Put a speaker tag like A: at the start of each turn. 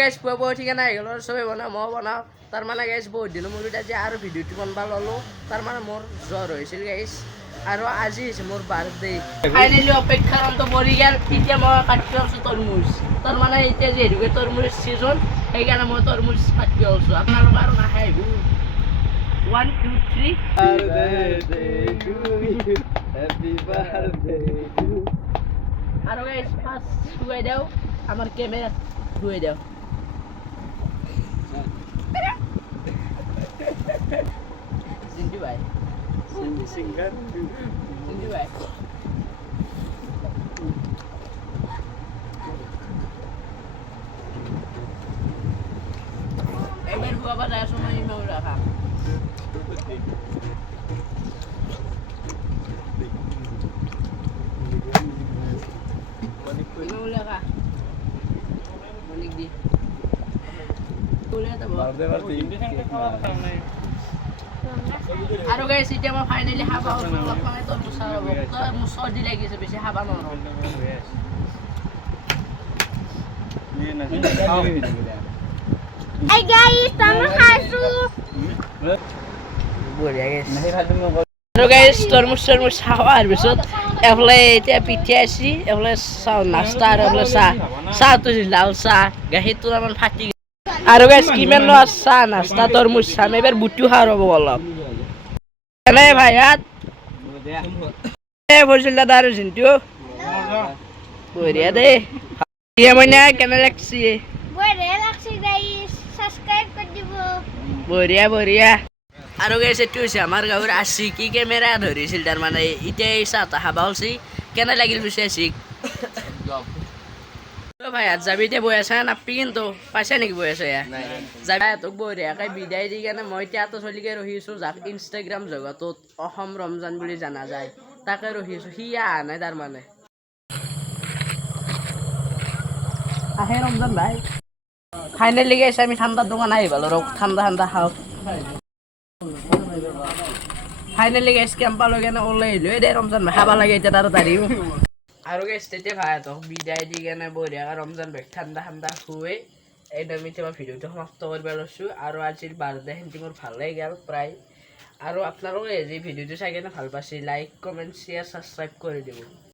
A: Guys পুৱা পুৱা উঠি কেনে আহি গ'লো চবেই বনাওঁ মই বনাওঁ তাৰ মানে গাইজ বহুত দিনৰ মূৰত আজি আৰু ভিডিঅ'টো বনাব ল'লোঁ। তাৰ মানে মোৰ জ্বৰ হৈছিল গাইজ আৰু আজি হৈছে মোৰ বাৰ্থডে ফাইনেলি অপেক্ষাৰ অন্ত পৰি গ'ল। এতিয়া মই কাটি আছোঁ তৰমুজ। তাৰ মানে এতিয়া যিহেতুকে তৰমুজ ছিজন সেইকাৰণে মই তৰমুজ কাটি আছোঁ। আপোনালোকে আৰু আহিব ওৱান টু থ্ৰী আৰু গাইজ ফাৰ্ষ্ট শুৱাই দিওঁ আমাৰ কেমেৰা শুৱাই দিওঁ 对呀。哈哈哈！先举报。先不升官，先举报。前面两个班什么有没有热饭？আৰু গাইছ এতিয়া মই ফাইনেলি খাব অলপ মানে তোৰ মুচা ৰ'ব তই মোৰ চৰ্দি লাগিছে বেছি
B: kaso.
A: বঢ়িয়া আৰু গাইছ তৰমুজ তৰমুজ খোৱাৰ পিছত এফালে এতিয়া পিঠা আছি এফালে চাহ নাস্তা আৰু এফালে চাহ। চাহটো লাল চাহ গাখীৰটো অলপমান ফাটি। আৰু গাইছ কিমান চাহ নাস্তা তৰমুজ চাহ এবাৰ বুটিও খাওঁ ৰ'ব অলপ। এনে ভাইয়াত এ ভৰিছিল দাদা আৰু জিন্তু বঢ়িয়া দেই মানে কেনে লাগছি. বঢ়িয়া বঢ়িয়া আৰু গাইছ এইটো হৈছে আমাৰ গাঁৱৰ আচিকি কেমেৰা ধৰিছিল তাৰমানে এতিয়া এই চাহ তাহ খাবা কেনে লাগিল পিছে আচিক ভাই যাবি এতিয়া বৈ আছে নাপি কিন্তু পাইছে নেকি বৈ আছে যাবি তোক বিদায় দি কেনে মই এতিয়াতো চলিকে ৰখিছোঁ যাক ইনষ্টাগ্ৰাম জগতত অসম ৰমজান বুলি জনা যায় তাকে ৰখিছোঁ সি অহা নাই তাৰমানে আহে ৰমজান ভাই। ফাইনেলি গাইছে আমি ঠাণ্ডাৰ দোকান আহি পালোঁ ৰখ ঠাণ্ডা ঠাণ্ডা খাওঁ ফাইনেলি গাইছ কেম্পা লৈ কেনে ওলাই আহিলোঁ। দে ৰমজান ভাই খাব লাগে এতিয়া তাড়াতাড়ি। আৰু গাইছ তেতিয়া ভাইহঁতক বিদায় দি কেনে বঢ়িয়াকৈ ৰমজান ভাই ঠাণ্ডা ঠাণ্ডা শুৱে। একদম এতিয়া মই ভিডিঅ'টো সমাপ্ত কৰিব লৈছোঁ। আৰু আজিৰ বাৰ্থডে সেনেকৈ মোৰ ভালেই গ'ল, প্ৰায়। আৰু আপোনালোকে যি ভিডিঅ'টো চাই কেনে ভালো পাইছে লাইক কমেণ্ট শ্বেয়াৰ ছাবস্ক্ৰাইব কৰি দিব।